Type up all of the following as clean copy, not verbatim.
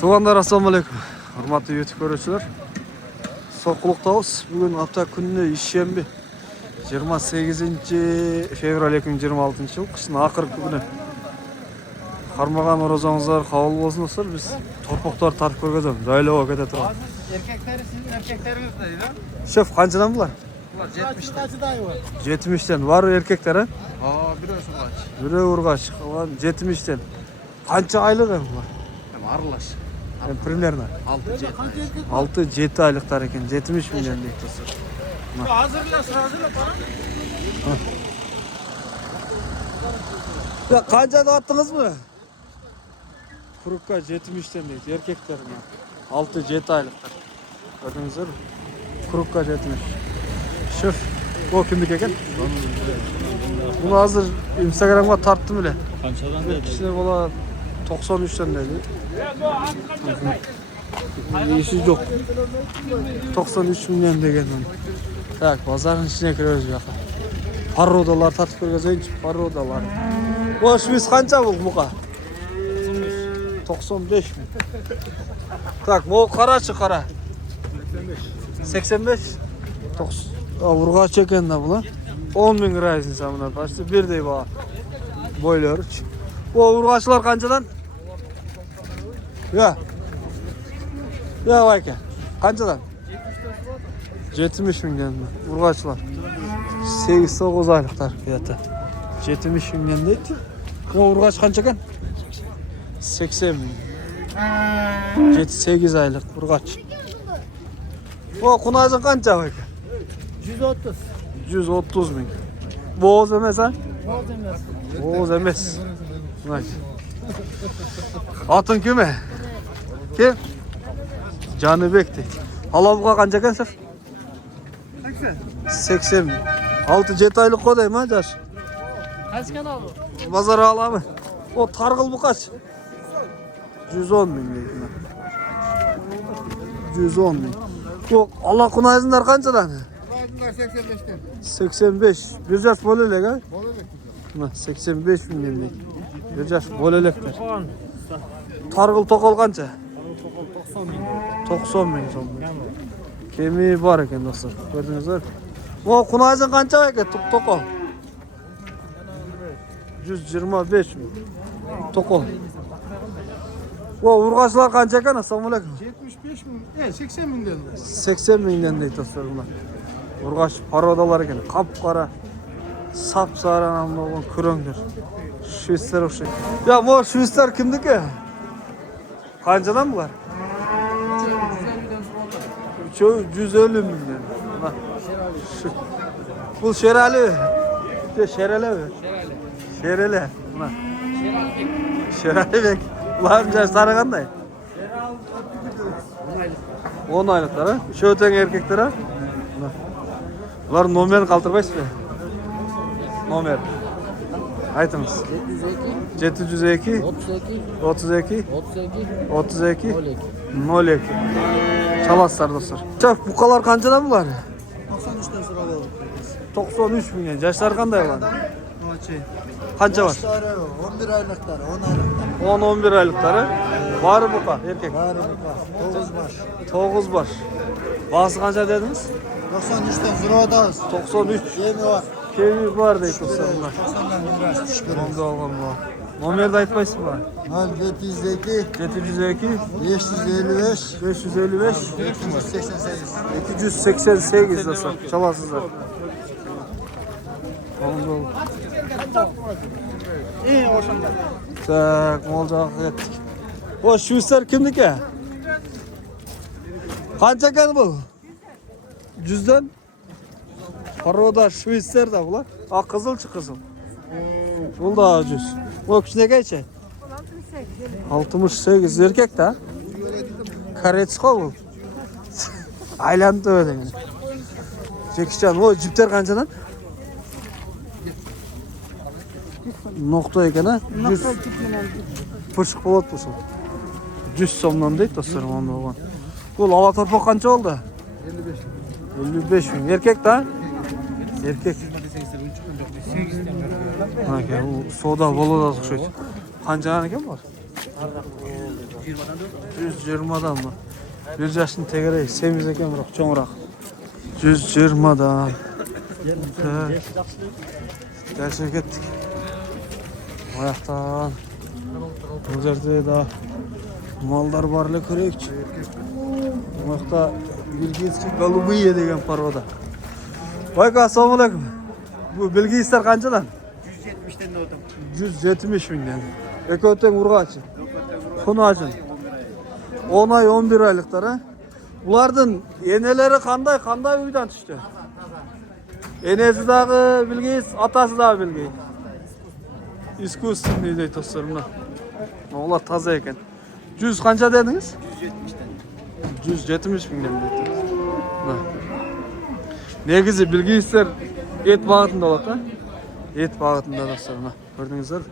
Tuğanlar assalamualaikum. Hurmatly YouTube ko'ruvchilar. Soqquliqdamiz. Bugun hafta kuni ishanba 28-fevral 2026-yil qishning oxirgi kuni. Qarmagan rozangizlar qabul bo'lsin dostlar. Biz torpoqlar tartib ko'rgazamiz. Joylab keta turadi. Erkekleri sizin erkekleriniz değil ha? Şef qanchadan bular? Bunlar 70'ten. 70'ten. Var erkekler ha? Bir ölçü kaç? Biri urgaç. 70'ten. Qancha aylık bular? Hem arılaş. Примерно 6-7 aylıklar ekan. 70 milyon deyip dostlar. Hazırla para. Ya qancha attınız mı? Kurukka 70'ten deydi erkekler. 6-7 aylıklar. Gördünüz mü? Kurukka 70. Şef, o kimdik ekan? Bunu hazır Instagram'a tarttım bile. Qanchadan dedi? Kişiler bola 93'ten dedi. İşi yok. 93 milyon degan. Tak, pazarın içine giriyoruz bu yoqqa. Parodalar tartib ko'rgazaychi, parodalar. Bu şumiz qancha bu muqa? 95 mi? Tak, bu qarachi qara. 85. 90. Urg'och ekan da bular. 10 ming raznica bular. Почти birday baho. Boylar. Bu urg'ochlar qanchadan? Ya. Ya aka. Qanchadan? 70 milyon. Urg'ochlar. 8-9 aylıklar fiyatı. 70 milyon deydi. Bu urg'och qancha ekan? 80 milyon. 7-8 aylık urg'och. Bu qunazın qancha aka? 130. 130 ming. Bo'z emas ha? Boz emez. Bo'z emas. Bak. Atın kimi? Kim? Canibek deydi. Halabıqa qancha ekan siz? 80 ming. 6-7 aylık qo'daymi ha jash? Kaçkan abi? Bozor alami. O targ'il bu kaç? 110 ming deydi. 110 ming. Bu Allah qunayzınlar qanchadan? Bunlar 85'ten. 85. Bir yaş bolelek ha? Bolelek. 85 milyon deydi. Bir yaş bolelekler. Targ'il to'qol qancha? 90 ming so'm. Kemi var ekan dostlar. Gördünüzler. Bu qunayzın qancha ekan to'qol? 125 ming. To'qol. Bu urg'ochlar qancha ekan? Assalomu alaykum. 75 bin. 80 bin dedi. 80 mingdan deydi dostlar bunlar. Urg'och parodalar ekan. Qap-qora. Sap-sara namli ko'ranglar. Shvetsar o'xshaydi. Ya bu shvetsar kimniki? Qanchadan bular? 150 milyon. Şu. Bu Şerali. Şerali mi? Şerali. Şerali bek. Ulan yaşları qanday? 10 aylıklar ha? Şu öten erkekler ha? Ular nomerini qaldırbaysizmi? Nomer. Aytыңыз. 702 32 32 02 Çalaslar dostlar. Çaf buqalar qanchadan bular? 93'ten sıra aldık. 93 milyon. Yaşlar qanday ular? Qancha var? 11 aylıklar, 10 aylıklar. 10-11 aylıkları. Var buqa erkek. Var bu 9 baş. 9 baş. Bası qancha dediniz? 93'ten sıradayız. 93. Yemi var. Kemi var deydi dostlar bunlar. 90'dan biraz şükür. Onda olgan bu. Nomerdi aytmaysiz mı? 702 702 555 555 288. 288 dostlar. Çalasızlar. Onda olgan. İyi hoşumda. Tak, molcağa ettik. O Şvetsar kimniki? Qancha ekan bu? 100'dan? Paroda Şvetsar da bular. A qizilchi qizil. Bu da 100. Bu kichnegacha? 68 erkek da. Karetsko bu. Aylanib o'tadi yani. Chekichan, o jiptar qanchadan? Nokta ekan ha? 100. Pırşık bo'ladi bu. 100 so'mdan deydi dostlarım onda olgan. Bu ala torpoq qancha oldu? 55 ming. Erkek da? Erkek. Ha, bu soda bo'ladi o'xshaydi. Qanchadan ekan bu? 120'dan mı? 100 yaşın tegereği, semiz eken bırak, çoğurak. 120'dan. Gerçek ettik. Ayaktan. Bu yerde daha mallar varla kırıkçı. Bu ayakta Bilgiis'ki Golubıye degen parvada. Bayka, assalamu alaikum. Bu Bilgiis'ler kançadan? 170'ten de oldum. 170 binden. Ekoten urgaçı. Kunacın. 10 ay 11 aylıkları. Bulardan eneleri kanday uydan düştü. Enesi dağı Bilgiis, atası dağı Bilgiis. İskussun neydi tasarımda. Oğlan taze eken. 100 kança dediniz? 170'ten. 170 binden dedi. Negizi Bilgiisler et bağıtında olak ha? Et bağıtında tasarımda. Gördünüzler.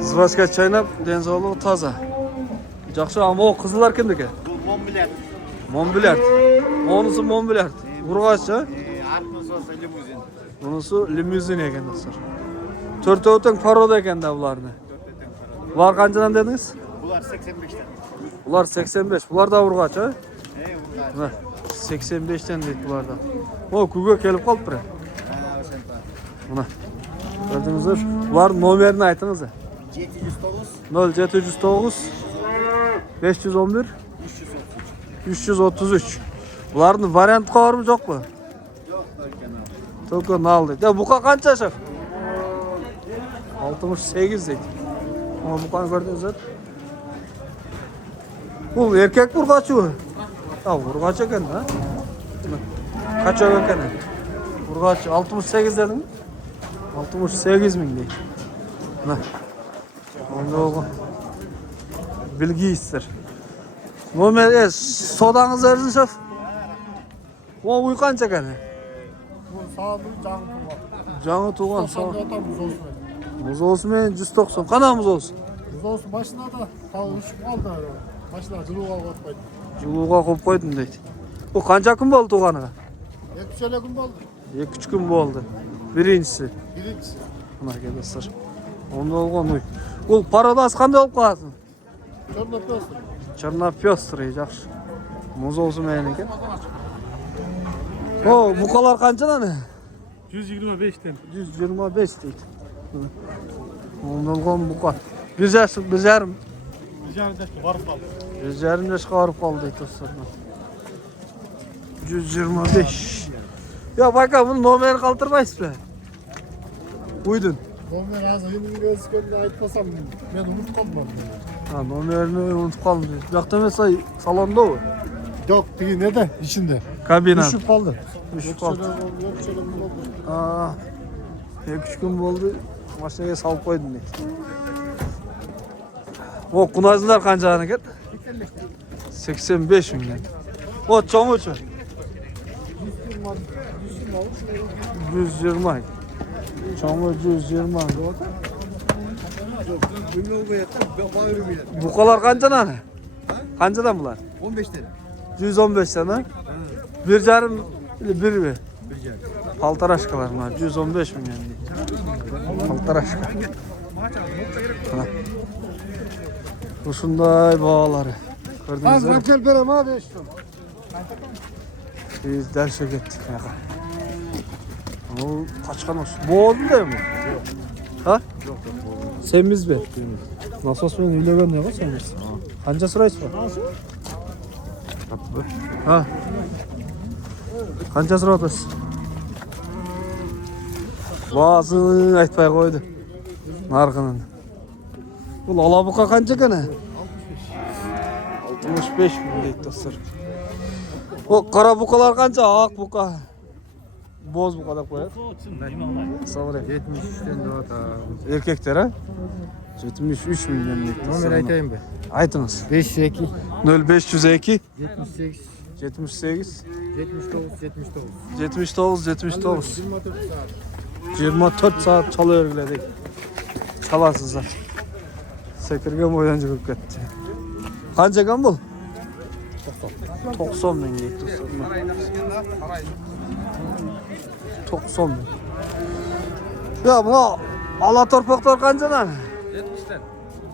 Zıvaçka çaynap denzoğlu taza. Жақсы, ama o kızılar kimdiki? Bu Montblanc. Montblanc. Onusu Montblanc. Urgaç ha? Artmaz olsa limuzin. Onusu limuzin eken dostlar. Төртеудің paroda eken de bularını. Bular kançadan dediniz? Bular 85'ten. Bular 85. Bular da urgaç ha? Bunlar. 85'ten deydi bularda. O kuga kelip kalıp bire. Buna. Gördünüzdür. Bular nomerini aytınız da. 0709 511 333. Buların variant var mı yok mu? Yok. Tokyo naldı. Ya buka kança şef? 68 deydi. Ama bukani gördünüzdür. Bu erkek burgaçı mı? Ya burgaç eken ha? Kaç eken? Burgaç 68 dedin mi? 68 bin deydi. Ne? Onda oğlum. Bilgi ister. Nomer sodanız versin şef. O uykan çeken. Bu sağlığı canlı tuğan. Canı tuğan sağ. Tam buz olsun. Muz olsun men 190. Kana muz olsun. Buz olsun başına da tavuk uçup kaldı. Başına cılığı alıp atmaydı. Juluğa koyup koydum deydi. O kanca gün boldu tuğanıga? 2 gün oldu. 2-3 gün boldu. Birincisi. Birincisi. Buna arkadaşlar. Onda olgan uy. Ул парадас кандай болуп каласың? Çorba piyasın. Чернопёстрый, жакшы. Муз болсун менен экен. О, букалар канчадан? 125'ten. 125 дейт. Оңдолгон бука. 1 жаш, 1 жарым. Ticaret varıp kaldı. 1 жарым жашка барып калды дейт достор. 125. Ya baka bunun номерин калтырбайсызбы? Уйдун. Ben hazır yılın gözüklerinde aytmasam ben unut kalmam. Ha, номерini unutup kaldım deyt. Бuyакта эмес ай салондобу? Yok tigi ne de içinde. Кабина. Düşüp kaldı. Düşüp kaldı. Yok şöyle bir oldu. Aa, 2-3 gün oldu. Maşinaya salıp koydum deyt. O kunazlar kançadan eken? 85 milyon. O çoğumuçu? 120. Çoğumu 120. Bukalar kançadan? Kançadan bunlar? 15'ten. 115 tane. Bir yarım, bir mi? Paltaraşkalar bunlar. 115 milyon değil. Paltaraşka. Uşunday bağları. Gördünüz mü? Gel berem abi işte. Biz derşek ettik. O kaçkan olsun. Bu oldu değil mi? Ha? Yok. Semiz mi? Nasıl olsun öyle ben ne var semiz? Kanca sırayız var? Ha? Kanca sıra otuz? Bazını aytpay koydu. Nargının. Bu alabuka kanca gene? 65 bin deyip dostlar. O kara bukalar kanca? Ak buka. Boz buka da koyar. Sağ olun. 73'ten de o da. Erkekler ha? 73 milyon deyip dostlar. Nomer aytayım be. Aytınız. 502 0502 78 78 79 79 24 saat. 24 saat çalıvergiledik. Çalasızlar. Sekirgen boydan çıkıp gitti. Kança kan bu? 90 bin deyip dostlar. 90 bin. Ya bu ala torpaklar kancadan? 70'ten.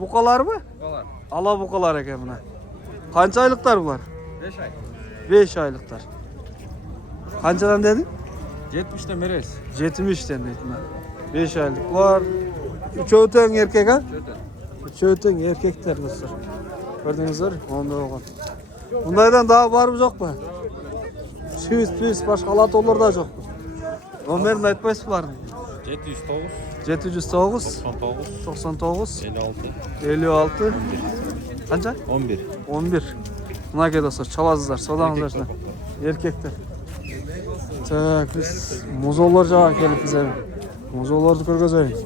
Bukalar mı? Dolar. Ala bukalar eken buna. Kança aylıklar bunlar? 5 ay. 5 aylıklar. Kançadan dedin? 70'te meres. 70'ten dedim ben. 5 aylık var. 3 öten erkek ha? Şöyle. 3 öten erkekler dostlar. Gördünüz mü? Onda olgan. Bundaydan daha var mı yok mu? Süs başka alatolar da yok. Ömer'in aytmayız bularını. 709. 709 99. 99 56. 56 Kanca? 11. 11. Buna kadar dostlar çalazızlar, sodanızlar. Erkekler. Tak biz muzollar jağa kelip bize. Muzollardı körgözeyim.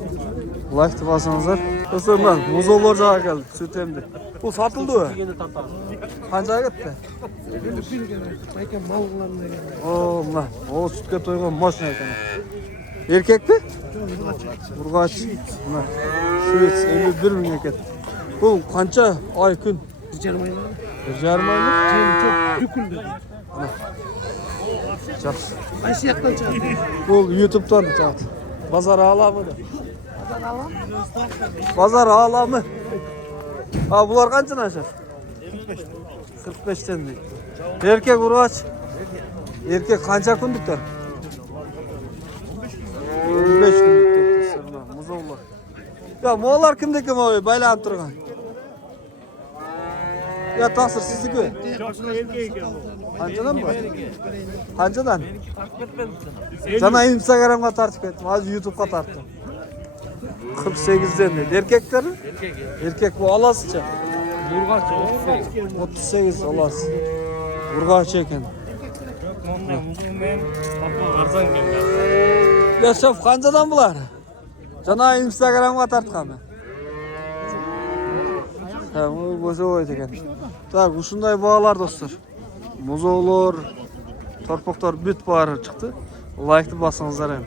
Like tıkasınızlar. Dostlar ben muzollar jağa geldi. Süt emdi. Bu satıldı mı? Kanca gitti? Oo lan. O sütke toygan maşina ekan. Erkek mi? Burgaç. Buna. Süt 51 bin eket. Bu kança ay gün? 1,5 aylık. Жақсы. Qaysi yoqdan chiqadi? Бұл YouTube'dan çıktı. Pazar alamı da. Pazar alamı. Ha bular kaçın aşağı? 45'ten değil. Erkek urgaç. Erkek kança gündükler? 15 gündükler. Muzollar. Ya moğollar kimdeki moğoy? Baylanıp durgan. Ya tasır sizdeki. Kancadan mı? Kancadan? Sana Instagram'a tartışıp ettim. Az YouTube'a tarttım. 48'den dedi. Erkekleri? Erkek bu alasıca. Burgaç 38 alası. Burgaç eken. Ya şef kancadan bular? Sana Instagram'a tartkan ben. Ha, bu boza oydu eken. Tak, uşunday bağlar dostlar. Muzoğlar, torpaklar büt bağırı çıktı. Like'lı basınızlar hem.